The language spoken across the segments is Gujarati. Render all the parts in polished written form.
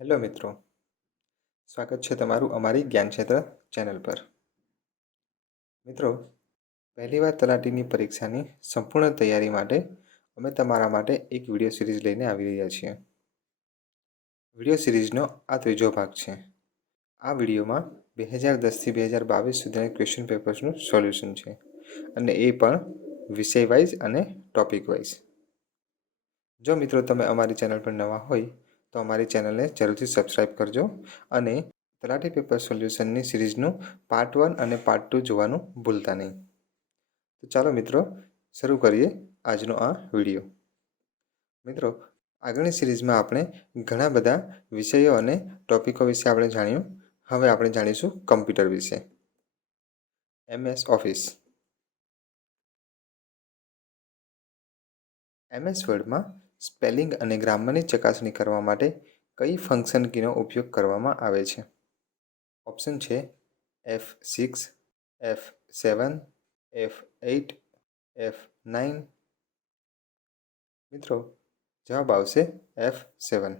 હેલો મિત્રો, સ્વાગત છે તમારું અમારી જ્ઞાન ક્ષેત્ર ચેનલ પર. મિત્રો, પહેલીવાર તલાટીની પરીક્ષાની સંપૂર્ણ તૈયારી માટે અમે તમારા માટે એક વિડીયો સિરીઝ લઈને આવી રહ્યા છીએ. વિડીયો સિરીઝનો આ ત્રીજો ભાગ છે. આ વિડીયોમાં 2010થી 2022 સુધીના ક્વેશ્ચન પેપર્સનું સોલ્યુશન છે, અને એ પણ વિષય વાઇઝ અને ટોપિક વાઇઝ. જો મિત્રો તમે અમારી ચેનલ પર નવા હોય તો અમારી ચેનલને જરૂરથી સબસ્ક્રાઈબ કરજો અને તલાટી પેપર સોલ્યુશનની સિરીઝનું પાર્ટ 1 અને પાર્ટ 2 જોવાનું ભૂલતા નહીં. તો ચાલો મિત્રો, શરૂ કરીએ આજનો આ વિડીયો. મિત્રો, આગળની સિરીઝમાં આપણે ઘણા બધા વિષયો અને ટોપિકો વિશે આપણે જાણ્યું. હવે આપણે જાણીશું કમ્પ્યુટર વિશે. MS office. MS વર્ડમાં સ્પેલિંગ અને ગ્રામરની ચકાસણી કરવા માટે કઈ ફંક્શન કીનો ઉપયોગ કરવામાં આવે છે? ઓપ્શન છે F6, F7, F8, F9. મિત્રો, જવાબ આવશે F7.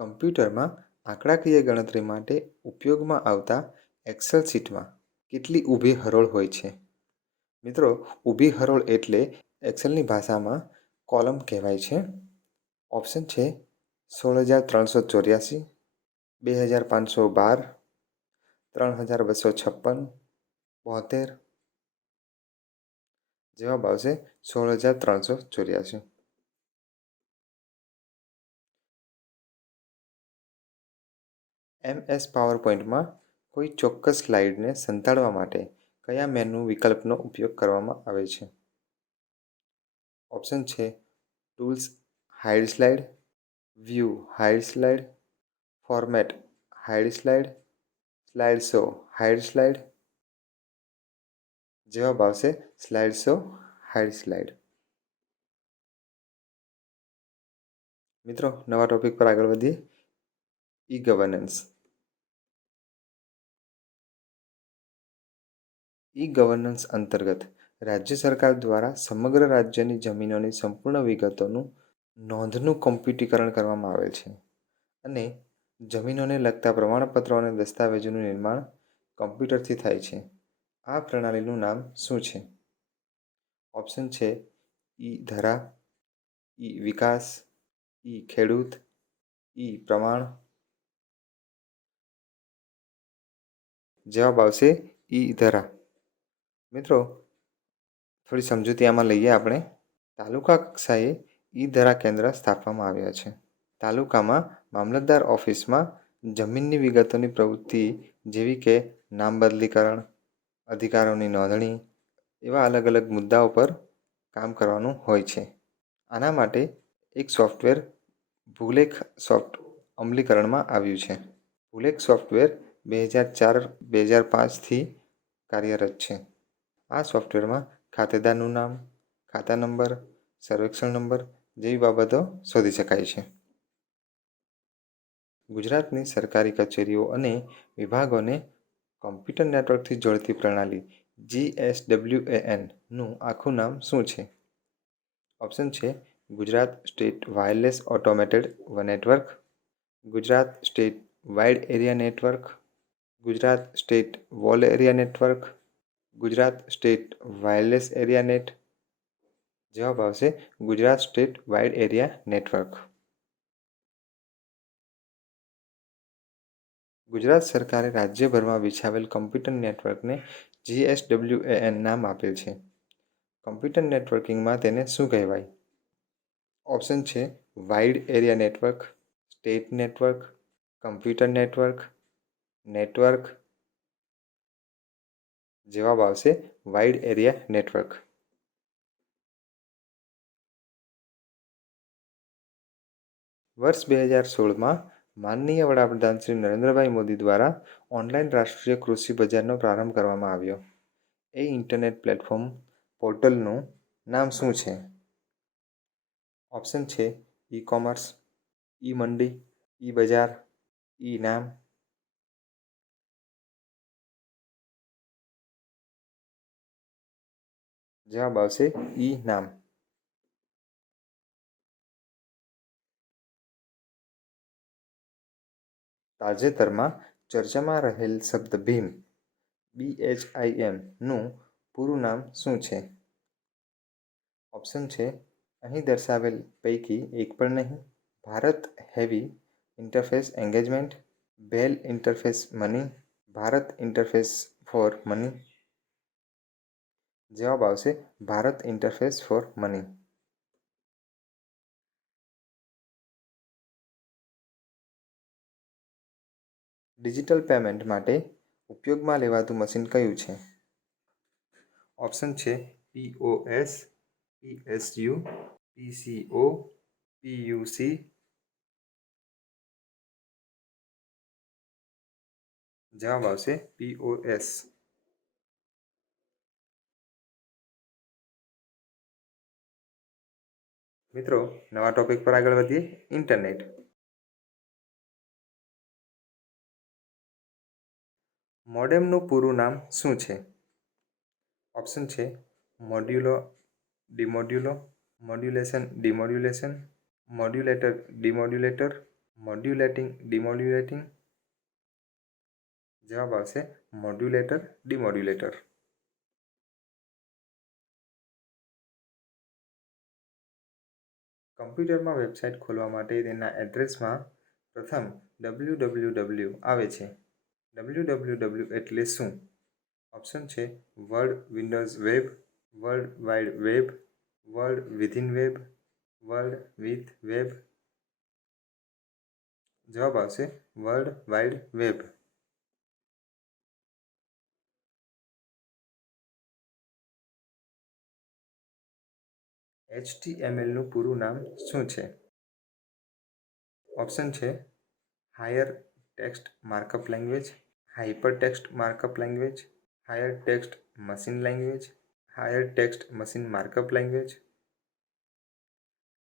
કમ્પ્યુટરમાં આંકડાકીય ગણતરી માટે ઉપયોગમાં આવતા એક્સેલ શીટમાં કેટલી ઊભી હરોળ હોય છે? મિત્રો, ઊભી હરોળ એટલે એક્સેલની ભાષામાં કોલમ કહેવાય છે. ઓપ્શન છે 16,384, 2,512, 3,256, 72. જવાબ આવશે 16,384. MS પાવરપોઈન્ટમાં કોઈ ચોક્કસ સ્લાઇડને સંતાડવા માટે કયા મેનુ વિકલ્પનો ઉપયોગ કરવામાં આવે છે? ઓપ્શન છે tools hide slide, view hide slide, format hide slide, slide show hide slide. જવાબ આવશે સ્લાઇડ શો હાઇડ સ્લાઇડ. મિત્રો, નવા ટોપિક પર આગળ વધીએ. E governance. ઈ ગવર્નન્સ અંતર્ગત રાજ્ય સરકાર દ્વારા સમગ્ર રાજ્યની જમીનોની સંપૂર્ણ વિગતોનું નોંધનું કમ્પ્યુટરીકરણ કરવામાં આવે છે, અને જમીનોને લગતા પ્રમાણપત્રો અને દસ્તાવેજોનું નિર્માણ કમ્પ્યુટરથી થાય છે. આ પ્રણાલીનું નામ શું છે? ઓપ્શન છે ઈ ધરા, ઈ વિકાસ, ઈ ખેડૂત, ઈ પ્રમાણ. જવાબ આવશે ઈ ધરા. મિત્રો, થોડી સમજૂતી આમાં લઈએ આપણે. તાલુકા કક્ષાએ ઈ ધરા કેન્દ્ર સ્થાપવામાં આવ્યા છે. તાલુકામાં મામલતદાર ઓફિસમાં જમીનની વિગતોની પ્રવૃત્તિ જેવી કે નામ બદલીકરણ, અધિકારોની નોંધણી એવા અલગ અલગ મુદ્દાઓ પર કામ કરવાનું હોય છે. આના માટે એક સોફ્ટવેર ભૂલેખ સોફ્ટ અમલીકરણમાં આવ્યું છે. ભૂલેખ સોફ્ટવેર 2004-2005થી કાર્યરત છે. આ સોફ્ટવેરમાં ખાતેદારનું નામ, ખાતા નંબર, સર્વેક્ષણ નંબર જેવી બાબતો શોધી શકાય છે. ગુજરાતની સરકારી કચેરીઓ અને વિભાગોને કમ્પ્યુટર નેટવર્કથી જોડતી પ્રણાલી GSWAN નું આખું નામ શું છે? ઓપ્શન છે Gujarat state wireless automated network, Gujarat state wide area network, Gujarat state wall area network, Gujarat state wireless area net. જવાબ આવશે Gujarat state wide area network. Gujarat સરકારે રાજ્યભરમાં વિછાવેલ કમ્પ્યુટર નેટવર્કને GSWAN નામ આપેલ છે. કમ્પ્યુટર નેટવર્કિંગમાં તેને શું કહેવાય? ઓપ્શન છે wide area network, state network, computer network, network. જવાબ આવશે વાઇડ એરિયા નેટવર્ક. વર્ષ 2016માં માનનીય વડાપ્રધાન શ્રી નરેન્દ્રભાઈ મોદી દ્વારા ઓનલાઈન રાષ્ટ્રીય કૃષિ બજારનો પ્રારંભ કરવામાં આવ્યો. એ ઇન્ટરનેટ પ્લેટફોર્મ પોર્ટલનું નામ શું છે? ઓપ્શન છે ઈ કોમર્સ, ઈ મંડી, ઈ બજાર, ઈ નામ. જવાબ આવશે ઈ નામ. તાજેતરમાં ચર્ચામાં રહેલ શબ્દ ભીમ BHIM પૂરું નામ શું છે? ઓપ્શન છે અહીં દર્શાવેલ પૈકી એક પણ નહીં. Bharat heavy interface engagement, bell interface money, Bharat interface for money. જવાબ આવશે Bharat interface for money. Digital payment માટે ઉપયોગમાં લેવાતું મશીન કયું છે? ઓપ્શન છે POS, PSU, PCO, PUC. જવાબ આવશે POS. મિત્રો, નવા ટોપિક પર આગળ વધીએ. ઇન્ટરનેટ. મોડેમનું પૂરું નામ શું છે? ઓપ્શન છે મોડ્યુલો ડિમોડ્યુલો, modulation demodulation, modulator demodulator, modulating ડિમોડ્યુલેટિંગ. જવાબ આવશે મોડ્યુલેટર ડિમોડ્યુલેટર. કમ્પ્યુટરમાં વેબસાઇટ ખોલવા માટે તેના એડ્રેસમાં પ્રથમ www આવે છે. www એટલે શું? ઓપ્શન છે world Windows web, world wide web, world within web, world with web. જવાબ આવશે વર્લ્ડ વાઇડ વેબ. HTMLનું પૂરું નામ શું છે? ઓપ્શન છે higher text markup language, hyper text markup language, higher text machine language, higher text machine markup language.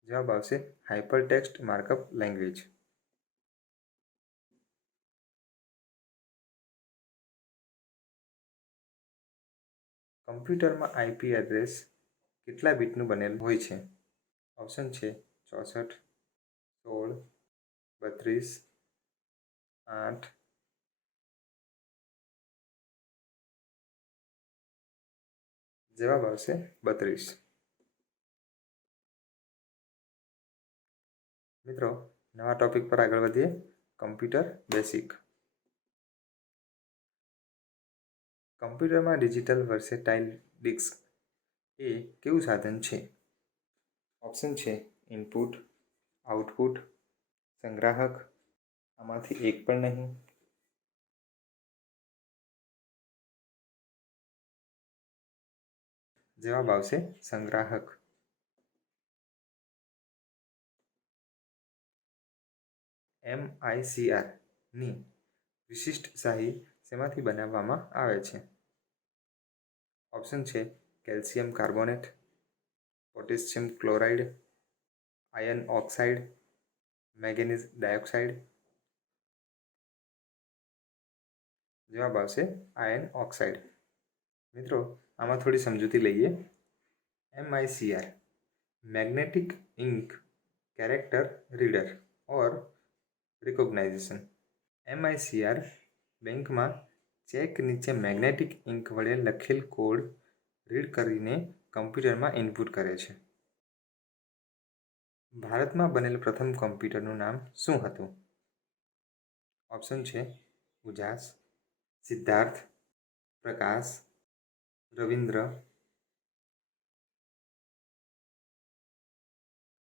જવાબ આવશે હાઇપર ટેક્સ્ટ માર્કઅપ લેંગ્વેજ. કમ્પ્યુટરમાં IP એડ્રેસ કેટલા બીટનું બનેલું હોય છે? ઓપ્શન છે 64, 16, 32, 8. જવાબ આવશે 32. મિત્રો, નવા ટોપિક પર આગળ વધીએ. Computer basic. કમ્પ્યુટરમાં ડિજિટલ વર્સેટાઇલ ડિસ્ક એ કેવું સાધન છે? ઓપ્શન છે ઇનપુટ, આઉટપુટ, સંગ્રાહક. આમાંથી એક પણ નહીં. જવાબ આવશે સંગ્રાહક. MICR ની વિશિષ્ટ શાહી શેમાંથી બનાવવામાં આવે છે? ઓપ્શન છે calcium carbonate, potassium chloride, iron oxide, manganese dioxide. જવાબ આવશે આયર્ન ઓક્સાઇડ. મિત્રો, આમાં થોડી સમજૂતી લઈએ. MICR magnetic ink character reader or recognition. MICR બેંકમાં ચેક નીચે મેગ્નેટિક ઇન્ક વડે લખેલ કોડ રીડ કરીને કમ્પ્યુટરમાં ઇનપુટ કરે છે. ભારતમાં બનેલ પ્રથમ કમ્પ્યુટરનું નામ શું હતું? ઓપ્શન છે ઉજાસ, સિદ્ધાર્થ, પ્રકાશ, રવિન્દ્ર.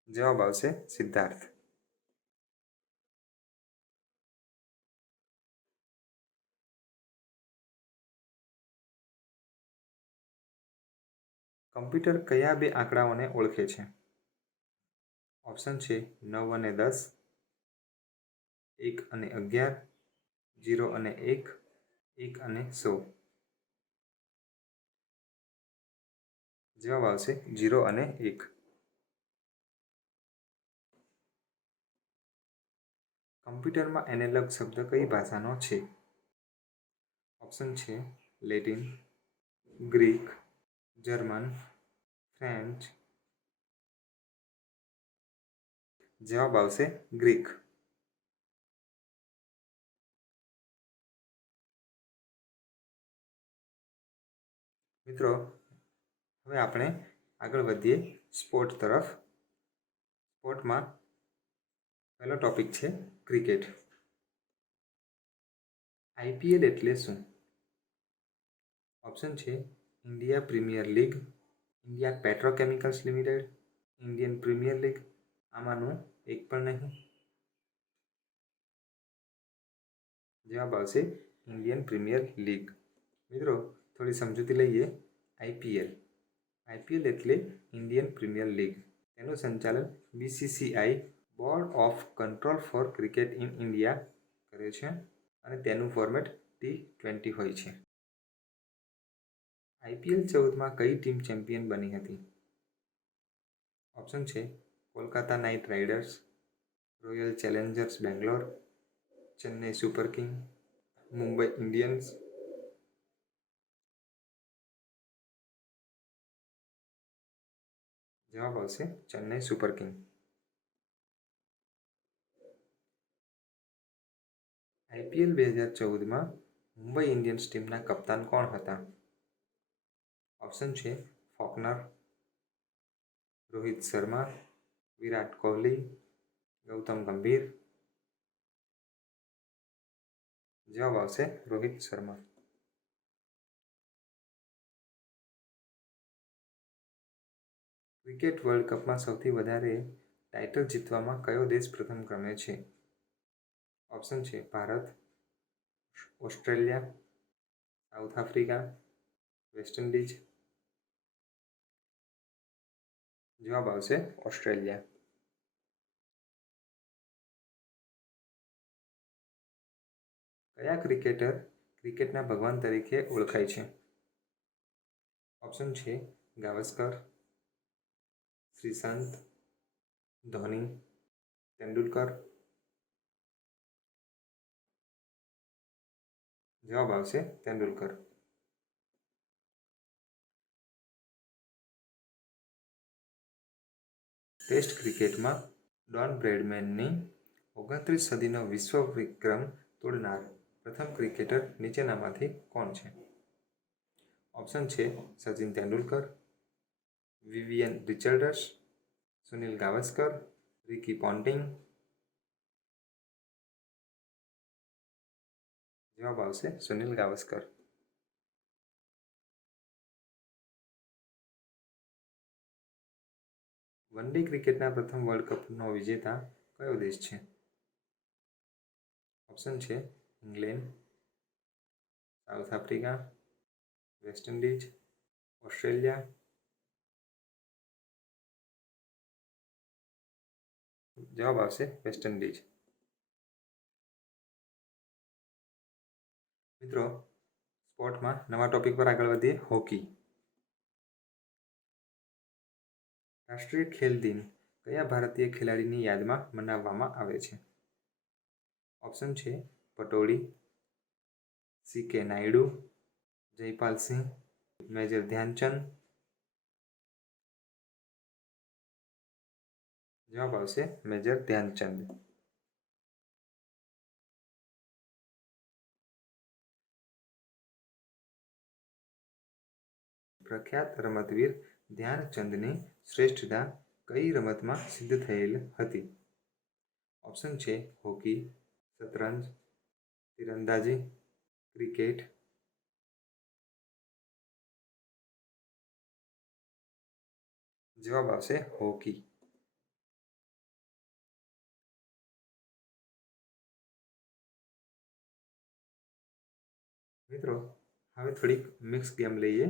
જવાબ આવશે સિદ્ધાર્થ. કમ્પ્યુટર કયા બે આંકડાઓને ઓળખે છે? ઓપ્શન છે 9 અને 10, 1 અને 11, 0 અને 1, 1 અને 100. જવાબ આવશે 0 અને 1. કમ્પ્યુટરમાં એનાલોગ શબ્દ કઈ ભાષાનો છે? ઓપ્શન છે લેટિન, ગ્રીક, જર્મન, ફ્રેન્ચ. જવાબ આવશે ગ્રીક. મિત્રો, હવે આપણે આગળ વધીએ સ્પોર્ટ તરફ. સ્પોર્ટમાં પહેલો ટોપિક છે ક્રિકેટ. આઈપીએલ એટલે શું? ઓપ્શન છે India Premier League, India Petrochemicals Limited, Indian Premier League. આમાંનું એક પણ નહીં. જવાબ આવશે ઇન્ડિયન પ્રીમિયર લીગ. મિત્રો, થોડી સમજૂતી લઈએ. આઈપીએલ એટલે ઇન્ડિયન પ્રીમિયર લીગ. તેનું સંચાલન BCCI board of control for cricket in India કરે છે અને તેનું ફોર્મેટ T20 હોય છે. આઈપીએલ 14માં કઈ ટીમ ચેમ્પિયન બની હતી? ઓપ્શન છે Kolkata Knight Riders, Royal Challengers Bangalore, Chennai Super King, Mumbai Indians. જવાબ આવશે ચેન્નઈ સુપર કિંગ. આઈપીએલ 2014માં મુંબઈ ઇન્ડિયન્સ ટીમના કપ્તાન કોણ હતા? ઓપ્શન છે ફોકનર, રોહિત શર્મા, વિરાટ કોહલી, ગૌતમ ગંભીર. જવાબ આવશે રોહિત શર્મા. ક્રિકેટ વર્લ્ડ કપમાં સૌથી વધારે ટાઇટલ જીતવામાં કયો દેશ પ્રથમ ક્રમે છે? ઓપ્શન છે Bharat, Australia, south Africa, West Indies. જવાબ આવશે ઓસ્ટ્રેલિયા. કયા ક્રિકેટર ક્રિકેટના ભગવાન તરીકે ઓળખાય છે? ઓપ્શન છે ગાવસ્કર, શ્રીસંત, ધોની, તેંડુલકર. જવાબ આવશે તેંડુલકર. ટેસ્ટ ક્રિકેટમાં ડોન બ્રેડમેનની 29 સદીનો વિશ્વ વિક્રમ તોડનાર પ્રથમ ક્રિકેટર નીચેનામાંથી કોણ છે? ઓપ્શન છે Sachin Tendulkar, Vivian Richards, Sunil Gavaskar, Ricky Ponting. જવાબ આવશે સુનિલ ગાવસ્કર. વન ડે ક્રિકેટના પ્રથમ વર્લ્ડ કપનો વિજેતા કયો દેશ છે? ઓપ્શન છે England, south Africa, West Indies, Australia. જવાબ આવશે વેસ્ટ ઇન્ડિઝ. મિત્રો, સ્પોર્ટમાં નવા ટોપિક પર આગળ વધીએ. હોકી. રાષ્ટ્રીય ખેલ દિન કયા ભારતીય ખેલાડીની યાદમાં મનાવવામાં આવે છે? ઓપ્શન છે પટોળી, CK નાયડુ, જયપાલ સિંહ, મેજર ધ્યાનચંદ. જવાબ આવશે મેજર ધ્યાનચંદ. પ્રખ્યાત રમતવીર ધ્યાનચંદની શ્રેષ્ઠતા કઈ રમતમાં સિદ્ધ થયેલ હતી? ઓપ્શન છે હોકી, શતરંજ, તીરંદાજી, ક્રિકેટ. જવાબ આવશે હોકી. મિત્રો, હવે થોડીક મિક્સ ગેમ લઈએ.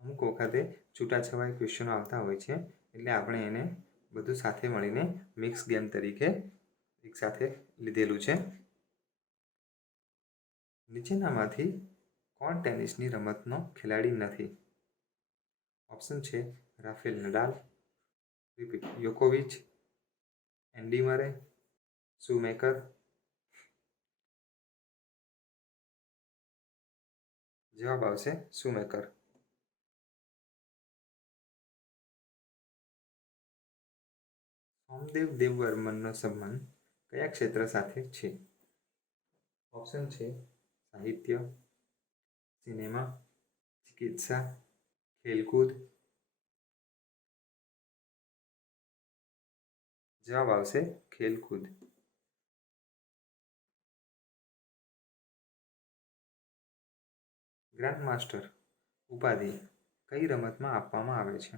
અમુક વખતે છૂટાછવાયા ક્વેશ્ચનો આવતા હોય છે, એટલે આપણે એને બધું સાથે મળીને મિક્સ ગેમ તરીકે એકસાથે લીધેલું છે. નીચેનામાંથી કોણ ટેનિસની રમતનો ખેલાડી નથી? ઓપ્શન છે રાફેલ નડાલ, યોકોવિચ, એન્ડી મરે, શુમેકર. જવાબ આવશે શુમેકર. સોમદેવ દેવવર્મનનો સંબંધ કયા ક્ષેત્ર સાથે છે? ઓપ્શન છે સાહિત્ય, સિનેમા, ચિકિત્સા, ખેલકૂદ. જવાબ આવશે ખેલકૂદ. ગ્રાન્ડ માસ્ટર ઉપાધિ કઈ રમતમાં આપવામાં આવે છે?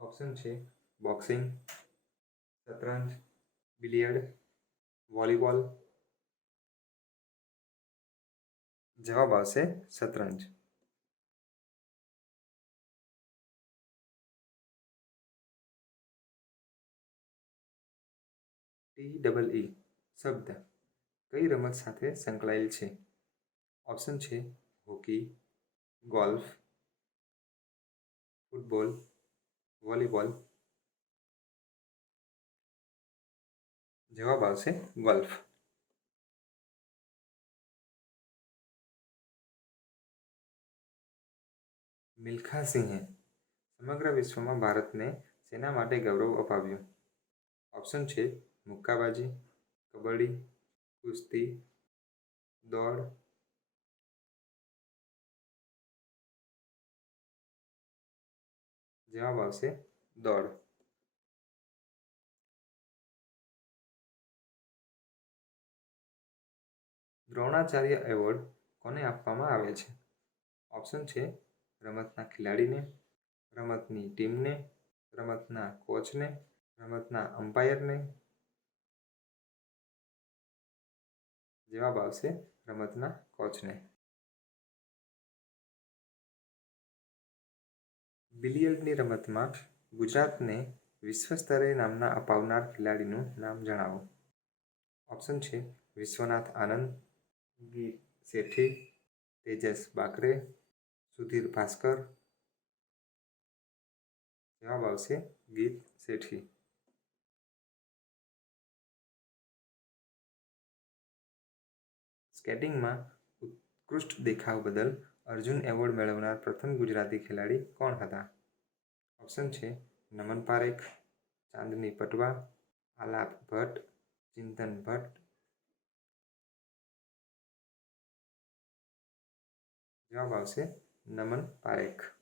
ઓપ્શન છે બોક્સિંગ, શતરંજ, બિલિયર્ડ, વોલીબોલ. જવાબ આવશે શતરંજ. TEE શબ્દ કઈ રમત સાથે સંકળાયેલ છે? ઓપ્શન છે હોકી, ગોલ્ફ, ફૂટબોલ, વોલીબોલ. જવાબ આવશે ગોલ્ફ. મિલ્ખા સિંહે સમગ્ર વિશ્વમાં ભારતને શેના માટે ગૌરવ અપાવ્યું? ઓપ્શન છે મુક્કાબાજી, કબડ્ડી, કુસ્તી, દોડ. જવાબ આવશે દોડ. દ્રોણાચાર્ય એવોર્ડ કોને આપવામાં આવે છે? ઓપ્શન છે રમતના ખેલાડીને, રમતની ટીમને, રમતના કોચને, રમતના અમ્પાયરને. જવાબ આવશે રમતના કોચને. બિલિયર્ડની રમતમાં ગુજરાતને વિશ્વ સ્તરે નામના અપાવનાર ખેલાડીનું નામ જણાવો. ઓપ્શન છે વિશ્વનાથ આનંદ, ગીત શેઠી, તેજસ બાકરે, સુધીર ભાસ્કર. જવાબ આવશે ગીત શેઠી. સ્કેટિંગમાં ઉત્કૃષ્ટ દેખાવ બદલ અર્જુન એવોર્ડ મેળવનાર પ્રથમ ગુજરાતી ખેલાડી કોણ હતા? ઓપ્શન છે નમન પારેખ, ચાંદની પટવા, આલાપ ભટ્ટ, ચિંતન ભટ્ટ. જવાબ આવશે નમન પારેખ.